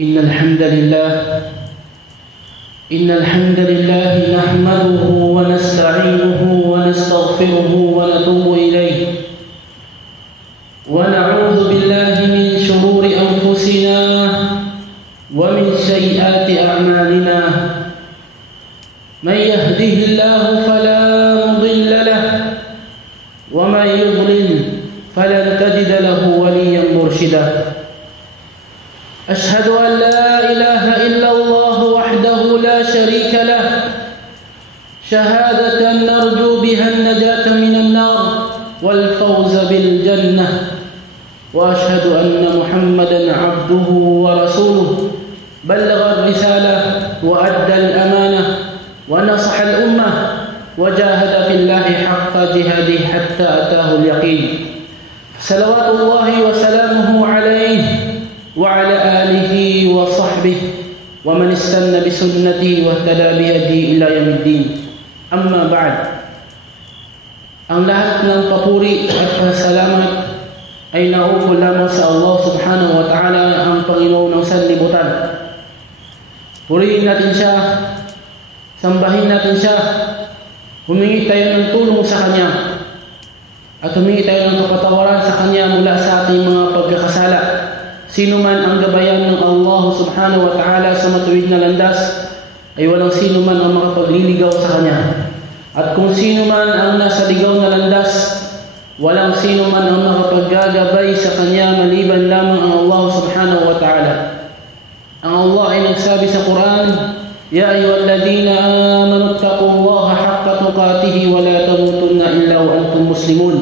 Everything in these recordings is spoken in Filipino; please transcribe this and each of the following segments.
إن الحمد لله نحمده ونستعينه ونستغفره ونتوب إليه ونعوذ بالله من شرور أنفسنا ومن سيئات أعمالنا من يهده الله فلا مضل له ومن يضلل فلن تجد له وليا مرشدا أشهد أن لا إله إلا الله وحده لا شريك له شهادة نرجو بها النجاة من النار والفوز بالجنة وأشهد أن محمدا عبده ورسوله بلغ الرسالة وأدى الأمانة ونصح الأمة وجاهد في الله حق جهاده حتى أتاه اليقين صلوات الله وسلامه عليه وعلى آله وصحبه ومن استنى بسنته واهتدى بهديه إلى يوم الدين. Amma ba'd. Ang lahat ng papuri at pasalamat ay nauukol lamang sa Allah subhanahu wa ta'ala, ang Panginoon ng sanlibutan. Purihin natin siya, sambahin natin siya, humingi tayo ng tulong sa Kanya at humingi tayo ng kapatawaran sa Kanya mula sa ating mga pagkakasala. Sino man ang gabayan ng Allah subhanahu wa ta'ala sa matuwid na landas, ay walang sino man ang makapagliligaw sa Kanya. At kung sino man ang nasa ligaw na landas, walang sino man ang makapaggagabay sa Kanya maliban lamang ang Allah subhanahu wa ta'ala. Ang Allah ay nagsabi sa Quran, Ya ayyuhalladhina amanu taqullaha haqqa tuqatih wa la tamutunna illa wa antum muslimun.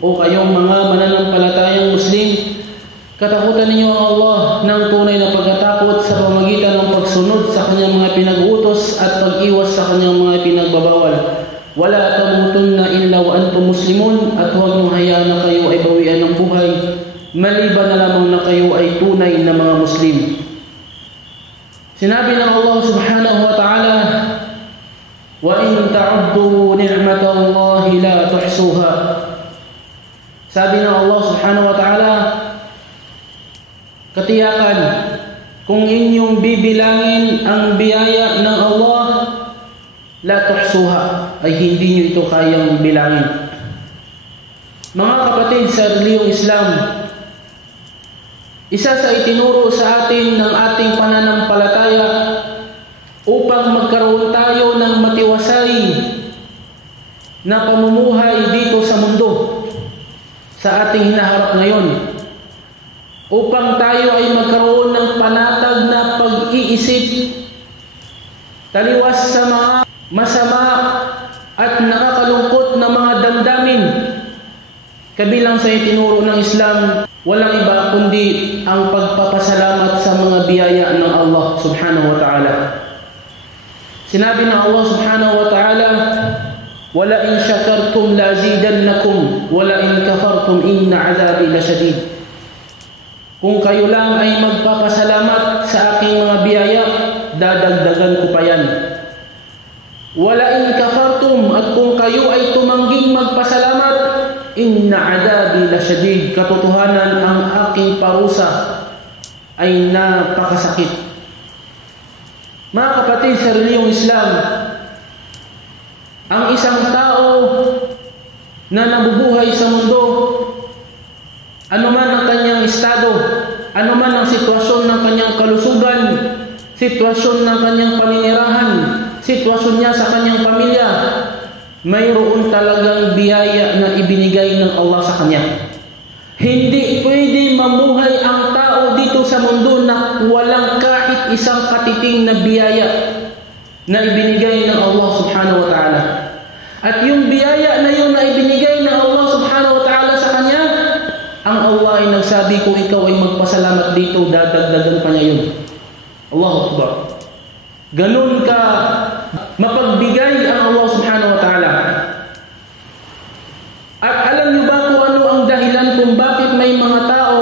O kayong mga mananampalatayang Muslim, katakutan ninyo ang Allah ng tunay na pagkatakot sa pamamagitan ng pagsunod sa Kanyang mga pinag-utos at pag-iwas sa Kanyang mga pinagbabawal. Wala tamutunna illa wa antum muslimun, at huwag niyong hayaan na kayo ay bawian ng buhay maliban na lamang na kayo ay tunay na mga Muslim. Sinabi ng Allah subhanahu wa ta'ala, Wa in ta'uddu ni'matallahi la tuhsuha. Sabi ng Allah subhanahu wa ta'ala, katiyakan, kung inyong bibilangin ang biyaya ng Allah, la tuhsuha, ay hindi nyo ito kayang bilangin. Mga kapatid sa reliyong Islam, isa sa itinuro sa atin ng ating pananampalataya upang magkaroon tayo ng matiwasay na pamumuhay dito sa mundo, sa ating hinaharap ngayon, upang tayo ay magkaroon ng panatag na pag-iisip, taliwas sa mga masama at nakakalungkot na mga damdamin. Kabilang sa itinuro ng Islam, walang iba kundi ang pagpapasalamat sa mga biyaya ng Allah subhanahu wa ta'ala. Sinabi ng Allah subhanahu wa ta'ala, Wala in shakartum la zidannakum, wala in kafartum inna azabi lasyadid. Kung kayo lang ay magpapasalamat sa aking mga biyaya, dadagdagan ko pa yan. Wala in kafartum, at kung kayo ay tumangging magpasalamat, inna adabi lasyadid, katotohanan ang aking parusa ay napakasakit. Mga kapatid sa reliyong Islam, ang isang tao na nabubuhay sa mundo, anuman ang kanyang estado, anuman ang sitwasyon ng kanyang kalusugan, sitwasyon ng kanyang paninirahan, sitwasyon niya sa kanyang pamilya, mayroon talagang biyaya na ibinigay ng Allah sa kanya. Hindi pwede mamuhay ang tao dito sa mundo na walang kahit isang katiting na biyaya na ibinigay ng Allah subhanahu wa ta'ala. At yung biyaya na yun na ibinigay ng Allah subhanahu wa ta'ala sa kanya, ang Allah ay nagsabi, kung ikaw ay magpasalamat dito, dadagdagan pa niya yun. Allahu Akbar. Ganun ka mapagbigay ang Allah subhanahu wa ta'ala. At alam niyo ba kung ano ang dahilan kung bakit may mga tao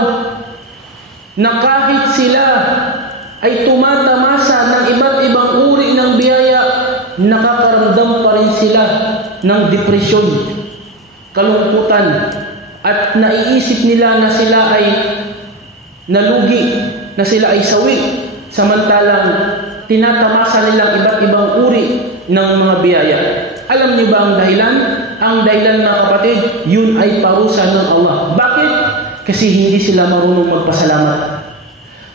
na kahit sila ay tumatamasa ng iba't ibang uri ng biyaya, nakakaramdam pa rin sila ng depresyon, kalungkutan, at naiisip nila na sila ay nalugi, na sila ay sawi, samantalang tinatamasa nilang iba't ibang uri ng mga biyaya. Alam niyo ba ang dahilan? Ang dahilan, mga kapatid, yun ay parusa ng Allah. Bakit? Kasi hindi sila marunong magpasalamat.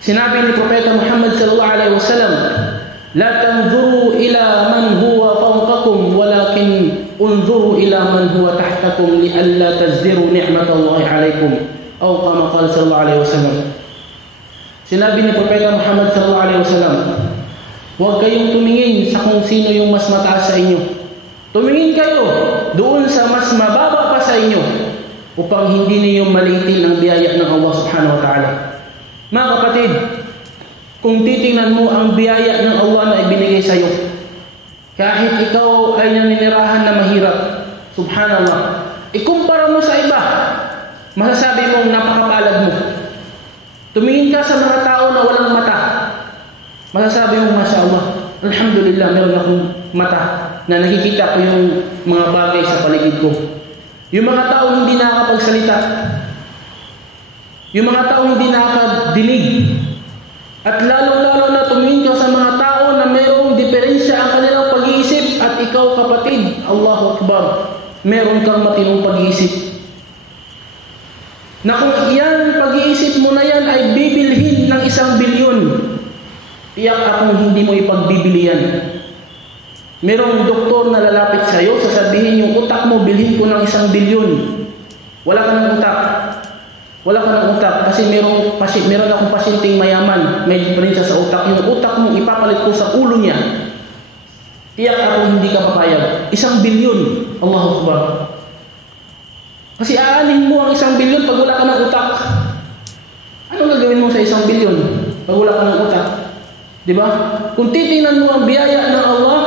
Sinabi ni Propeta Muhammad sallallahu alaihi wasallam, "La tanzuru ila man huwa fawqakum, walakin unzuru ila man huwa tahtakum li'alla tazdiru ni'matallahi 'alaikum." O kama qala sallallahu alaihi wasallam. Sinabi ni Propeta Muhammad sallallahu alaihi wasallam, huwag kayong tumingin sa kung sino yung mas mataas sa inyo. Tumingin kayo doon sa mas mababa pa sa inyo upang hindi niyo maliitin ang biyaya ng Allah subhanahu wa ta'ala. Mga kapatid, kung titingnan mo ang biyaya ng Allah na ibinigay sa iyo, kahit ikaw ay naninirahan na mahirap, subhanallah, ikumpara mo sa iba, masasabi mong napakapalad mo. Tumingin ka sa mga tao na walang mata, masasabi mo, Masya Allah, alhamdulillah, meron akong mata na nakikita ko yung mga bagay sa paligid ko. Yung mga tao hindi nakakapagsalita, yung mga tao hindi nakakadinig, at lalo-lalo na tumingin ka sa mga tao na mayroong diferensya ang kanilang pag-iisip, at ikaw kapatid, Allahu Akbar, meron kang matinong pag-iisip. Na kung iyan, pag-iisip mo na yan ay bibilhin ng 1 bilyon, tiyak akong hindi mo ipagbibili yan. Merong doktor na lalapit sa iyo, sasabihin yung utak mo, bilhin ko ng 1 bilyon. Wala ka ng utak. Wala ka ng utak kasi meron akong pasyenteng mayaman, may diferensya sa utak. Yung utak mo, ipapalit ko sa ulo niya. Tiyak akong hindi ka papayag. 1 bilyon. Allahu Akbar. Kasi aanin mo ang 1 bilyon pag wala ka ng utak. Ano gagawin mo sa 1 bilyon pag wala ka ng utak? Diba? Kung titingnan mo ang biyaya ng Allah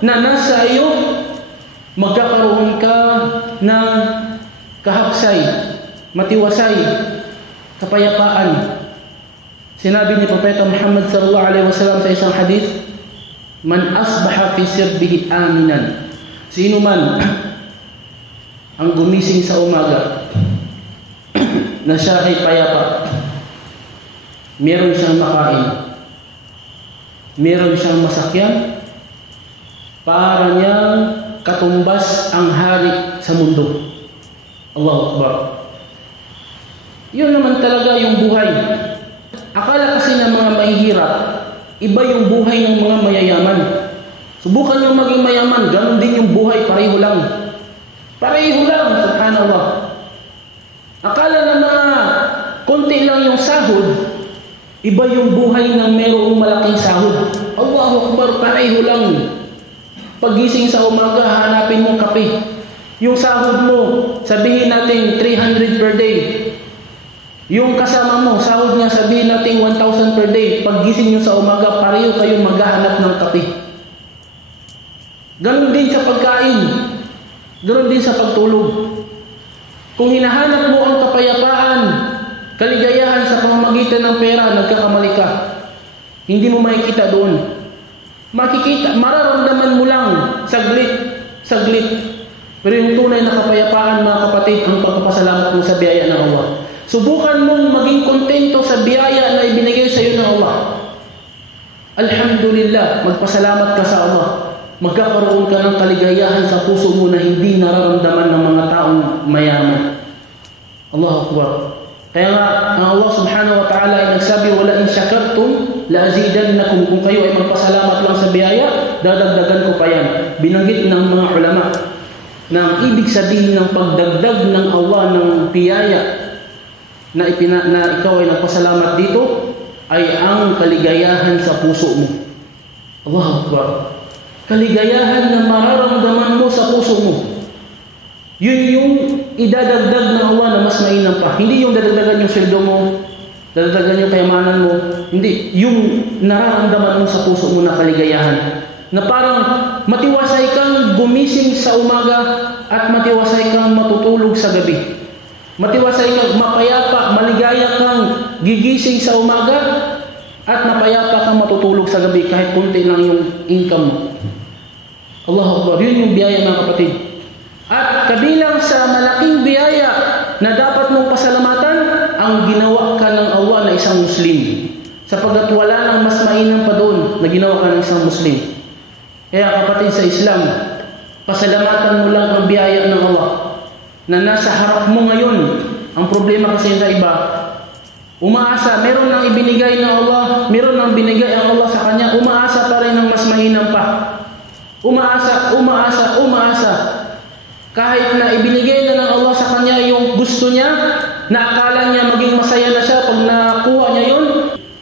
na nasa iyo, magkakaroon ka ng kahapsay, matiwasay, kapayapaan. Sinabi ni Propeta Muhammad sallallahu alaihi wasallam sa isang hadith, "Man asbaha fi sirbihi aminan." Sino man ang gumising sa umaga na siya ay payapa, meron siyang makain, meron siyang masakyan, para niyang katumbas ang hari sa mundo. Allahu Akbar. Yun naman talaga yung buhay. Akala kasi ng mga mahihirap, iba yung buhay ng mga mayayaman. Subukan yung maging mayaman, ganun din yung buhay, pareho lang. Pareho lang, subhanallah. Akala na mga konti lang yung sahod, iba yung buhay ng mayroong malaking sahod. Allahu Akbar, pareho lang. Pagising sa umaga, hanapin mo kape. Yung sahod mo, sabihin natin 300 per day. Yung kasama mo, sahod niya, sabihin natin 1,000 per day. Paggising nyo sa umaga, pareho kayong maghahanap ng kape. Ganon din sa pagkain. Ganon din sa pagtulog. Kung hinahanap mo ang kapayapaan, kaligayahan sa pamamagitan ng pera, nagkakamali ka. Hindi mo makikita doon. Makikita, mararamdaman mo lang, saglit. Pero yung tunay na kapayapaan, mga kapatid, ang pagpapasalamat mo sa biyaya ng Allah. Subukan mong maging kontento sa biyaya na ibinigay sa iyo ng Allah. Alhamdulillah, magpasalamat ka sa Allah. Magkakaroon ka ng kaligayahan sa puso mo na hindi nararamdaman ng mga taong mayaman. Allahu Akbar. Kaya nga, ang Allah subhanahu wa ta'ala ay nagsabi, "Wala in syakartum, la'azidannakum." Kung kayo ay magpasalamat lang sa biyaya, dadagdagan ko pa yan. Binanggit ng mga ulama na ang ibig sabihin ng pagdagdag ng Allah ng biyaya na ikaw ay nagpasalamat dito, ay ang kaligayahan sa puso mo. Allahu Akbar. Kaligayahan na mararamdaman mo sa puso mo. Yun yung idadagdag ng Allah na mas mainam pa. Hindi yung dadagdagan yung sweldo mo, dadagdagan yung kayamanan mo. Hindi. Yung nararamdaman mo sa puso mo na kaligayahan. Na parang matiwasay kang gumising sa umaga at matiwasay kang matutulog sa gabi. Matiwasay kang mapayapa, maligaya kang gigising sa umaga at mapayapa kang matutulog sa gabi kahit kunti lang yung income mo. Allahu Akbar. Yun yung biyaya, mga kapatid. At kabilang sa malaking biyaya na dapat mong pasalamatan, ang ginawa ka ng Allah na isang Muslim. sapagkat wala nang mas mainam pa doon na ginawa ka ng isang Muslim. Kaya kapatid sa Islam, pasalamatan mo lang ang biyaya ng Allah na nasa harap mo ngayon. Ang problema kasi sa iba, umaasa, meron nang ibinigay ng Allah, meron nang binigay ang Allah sa kanya, umaasa pa rin ng mas mainam pa. Umaasa. Kahit na ibinigay na ng Allah sa kanya yung gusto niya, na akala niya maging masaya na siya pag nakuha niya yun,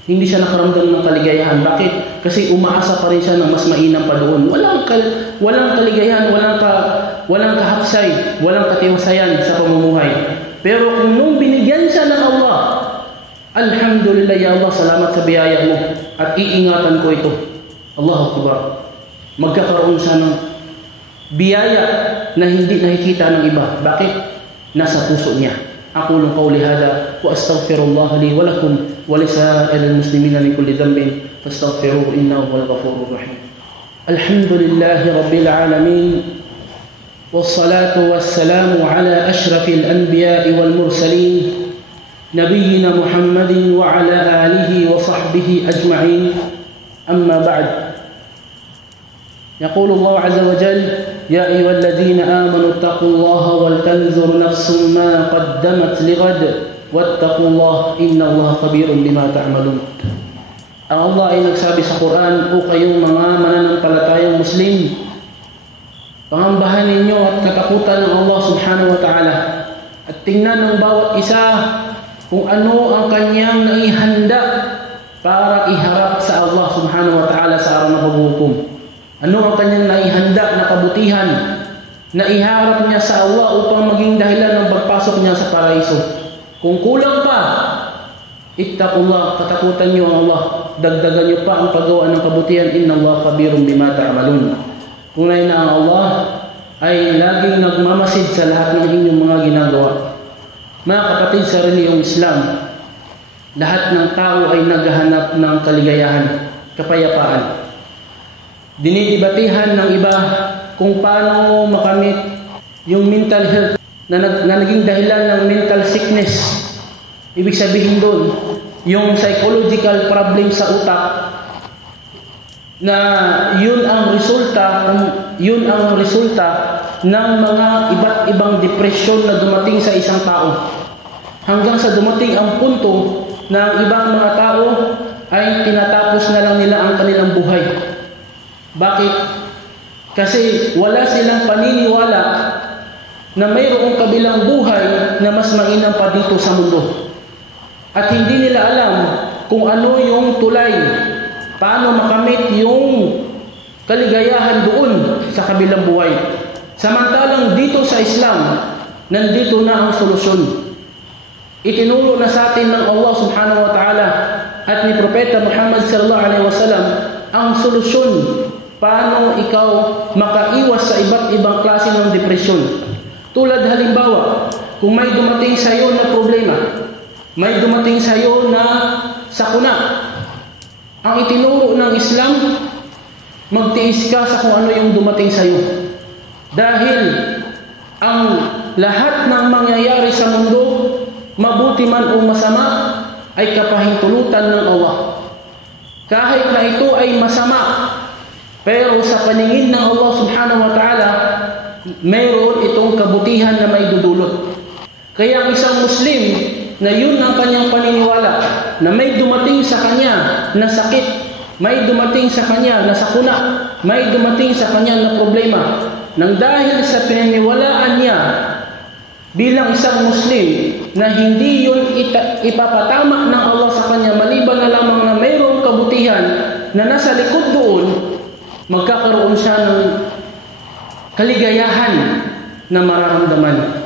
hindi siya nakaramdam ng kaligayahan. Bakit? Kasi umaasa pa rin siya ng mas mainam pa doon. Walang kaligayahan, walang kahaksay, walang katiwasayan sa pamumuhay. Pero kung nung binigyan siya ng Allah, alhamdulillah ya Allah, salamat sa biyaya mo at iingatan ko ito. Allahu Akbar. Magkakaroon siya ng biyaya na hindi nakikita ng iba. Bakit? Nasa puso niya. أقول قولي هذا وأستغفر الله لي ولكم ولسائر المسلمين من كل ذنب فاستغفروه إنه هو الغفور الرحيم. الحمد لله رب العالمين والصلاة والسلام على أشرف الأنبياء والمرسلين نبينا محمد وعلى آله وصحبه أجمعين. أما بعد، يقول الله عز وجل: يا أيها الذين آمنوا اتقوا الله ولتنظر نفس ما قدمت لغد واتقوا الله إن الله خبير بما تعملون. Ang Allah ay nagsabi sa Quran, o kayong mga mananampalatayang Muslim, pangambahan ninyo at katakutan ng Allah subhanahu wa ta'ala, at tingnan ng bawat isa kung ano ang kanyang naihanda para iharap sa Allah subhanahu wa ta'ala sa araw na paghuhukom. Ano ang kanyang naihanda na kabutihan na iharap niya sa Allah upang maging dahilan ng pagpasok niya sa paraiso. Kung kulang pa, ittaqullah, katakutan niyo ang Allah. Dagdagan niyo pa ang paggawa ng kabutihan. Inna Allah khabirun bima ta'malun. Tunay na ang Allah ay laging nagmamasid sa lahat ng inyong mga ginagawa. Mga kapatid sa reliyong Islam, lahat ng tao ay naghahanap ng kaligayahan, kapayapaan. Dinidibatihan ng iba kung paano makamit yung mental health na naging dahilan ng mental sickness. Ibig sabihin doon, yung psychological problem sa utak na yun ang resulta ng mga iba't ibang depresyon na dumating sa isang tao. Hanggang sa dumating ang punto na ang ibang mga tao ay tinatapos na lang nila ang kanilang buhay. Bakit? Kasi wala silang paniniwala na mayroong kabilang buhay na mas mainam pa dito sa mundo. At hindi nila alam kung ano yung tulay, paano makamit yung kaligayahan doon sa kabilang buhay. Samantalang dito sa Islam, nandito na ang solusyon. Itinuro na sa atin ng Allah subhanahu wa ta'ala at ni Propeta Muhammad sallallahu alaihi wasallam ang solusyon. Paano ikaw makaiwas sa iba't ibang klase ng depresyon? Tulad halimbawa, kung may dumating sa iyo na problema, may dumating sa iyo na sakuna, ang itinuro ng Islam, magtiis ka sa kung ano yung dumating sa iyo. Dahil ang lahat ng mangyayari sa mundo, mabuti man o masama, ay kapahintulutan ng Allah. Kahit na ito ay masama, pero sa paningin ng Allah subhanahu wa ta'ala, mayroon itong kabutihan na may dudulot. Kaya ang isang Muslim na yun ang kanyang paniniwala, na may dumating sa kanya na sakit, may dumating sa kanya na sakuna, may dumating sa kanya na problema, nang dahil sa paniniwalaan niya bilang isang Muslim na hindi yun ipapatama ng Allah sa kanya, maliban na lamang na mayroong kabutihan na nasa likod doon, magkakaroon siya ng kaligayahan na mararamdaman.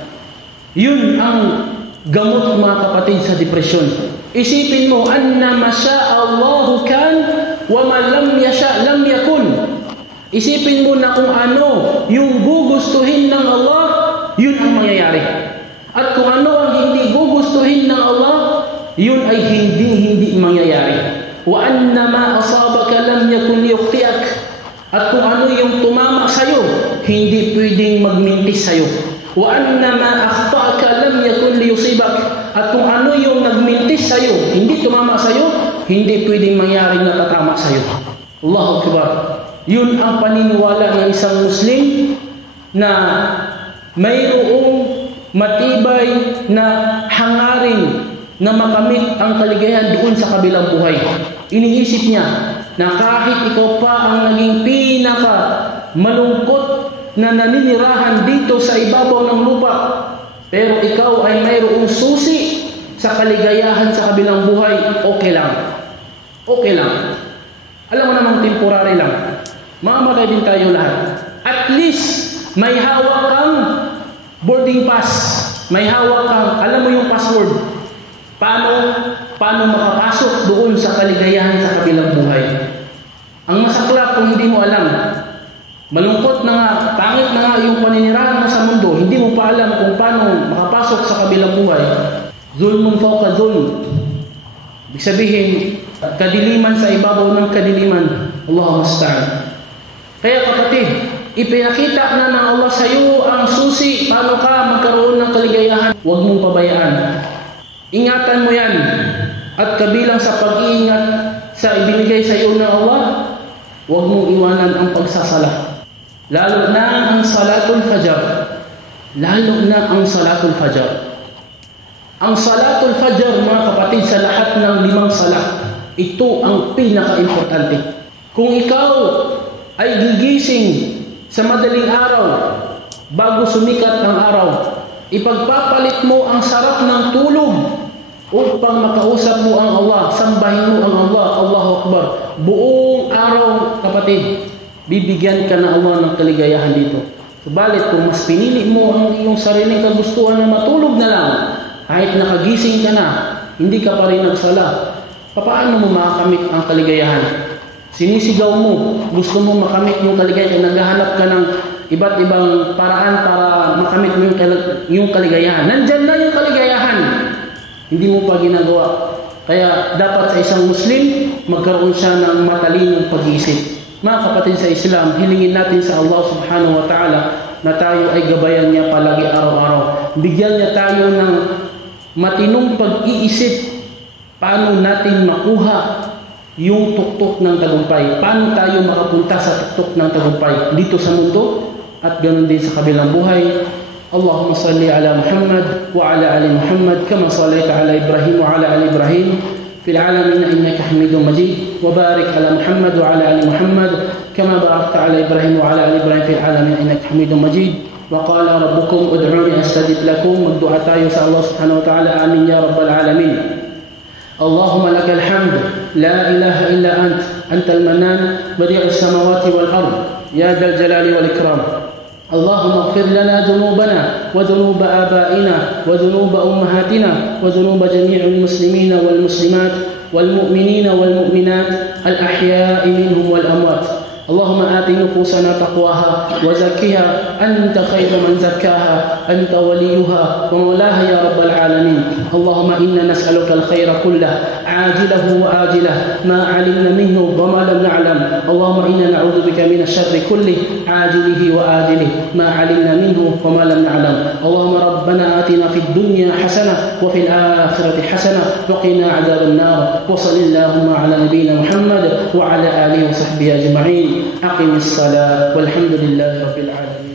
Yun ang gamot, mga kapatid, sa depresyon. Isipin mo, anna masya'allahu kan wa ma lam yasha' lam yakun. Isipin mo na kung ano yung gugustuhin ng Allah, yun ang mangyayari. At kung ano ang hindi gugustuhin ng Allah, yun ay hindi mangyayari. Wa anna ma asabaka lam yakun yukhti'ak. At kung ano yung tumama sa'yo, hindi pwedeng magmintis sa'yo. Wa anna ma akhta'aka lam yakun liyusibak. At kung ano yung nagmintis sa'yo, hindi tumama sa'yo, hindi pwedeng mangyaring natatama sa iyo. Allahu Akbar. Yun ang paniniwala ng isang Muslim na mayroong matibay na hangarin na makamit ang kaligayahan doon sa kabilang buhay. Iniisip niya na kahit ikaw pa ang naging pinaka malungkot na naninirahan dito sa ibabaw ng lupa, pero ikaw ay mayroong susi sa kaligayahan sa kabilang buhay, okay lang. Okay lang. Alam mo namang temporary lang. Mamamatay din tayo lahat. At least, may hawak kang boarding pass. May hawak kang, alam mo yung password. Paano makapasok doon sa kaligayahan sa kabilang buhay. Ang masaklap kung hindi mo alam, malungkot na nga, pangit na nga yung paninirahan mo sa mundo, hindi mo pa alam kung paano makapasok sa kabilang buhay. Zulmun fawqa zulm. Ibig sabihin, kadiliman sa ibabaw ng kadiliman. Allahu musta'an. Kaya kapatid, ipinakita na ng Allah sa iyo ang susi paano ka magkaroon ng kaligayahan. Huwag mong pabayaan. Ingatan mo yan. At kabilang sa pag-iingat sa ibinigay sa iyo ng Allah, huwag mong iwanan ang pagsasala. Lalo na ang salatul fajr. Lalo na ang salatul fajr. Ang salatul fajr, mga kapatid, sa lahat ng 5 salat, ito ang pinaka-importante. Kung ikaw ay gigising sa madaling araw, bago sumikat ang araw, ipagpapalit mo ang sarap ng tulog upang makausap mo ang Allah, sambahin mo ang Allah, Allahu Akbar. Buong araw, kapatid, bibigyan ka na Allah ng kaligayahan dito. Subalit, kung mas pinili mo ang iyong sariling kagustuhan na matulog na lang, kahit nakagising ka na, hindi ka pa rin nagsala, paano mo makakamit ang kaligayahan? Sinisigaw mo, gusto mo makamit yung kaligayahan, naghahanap ka ng iba't ibang paraan para makamit mo yung kaligayahan. Nandyan na yung kaligayahan, hindi mo pa ginagawa. Kaya dapat sa isang Muslim, magkaroon siya ng matalinong pag-iisip. Mga kapatid sa Islam, hilingin natin sa Allah subhanahu wa ta'ala na tayo ay gabayan niya palagi araw-araw. Bigyan niya tayo ng matinong pag-iisip paano natin makuha yung tuktok ng tagumpay. Paano tayo makapunta sa tuktok ng tagumpay dito sa mundo at ganoon din sa kabilang buhay. Allahumma salli ala Muhammad wa ala ali Muhammad kama sallaita ala Ibrahim wa ala ali Ibrahim fil alamin innaka Hamidum Majid wa barik ala Muhammad wa ala ali Muhammad kama barakta ala Ibrahim wa ala ali Ibrahim fil alamin innaka Hamidum Majid. وقال ربكم ادعوني استجب لكم. والدعاء تايو الله سبحانه وتعالى آمين يا رب العالمين. اللهم لك الحمد لا إله إلا أنت المنان بديع السماوات والأرض يا ذا الجلال والإكرام. اللهم اغفر لنا ذنوبنا وذنوب آبائنا وذنوب أمهاتنا وذنوب جميع المسلمين والمسلمات والمؤمنين والمؤمنات الأحياء منهم والأموات. اللهم آت نفوسنا تقواها وزكها أنت خير من زكاها أنت وليها ومولاها يا رب العالمين. اللهم إنا نسألك الخير كله عاجله وآجله ما علمنا منه وما لم نعلم. اللهم إنا نعوذ بك من الشر كله عاجله وآجله ما علمنا منه وما لم نعلم. اللهم ربنا آتنا في الدنيا حسنة وفي الآخرة حسنة وقنا عذاب النار. وصل اللهم على نبينا محمد وعلى آله وصحبه أجمعين. أقم الصلاة والحمد لله رب العالمين.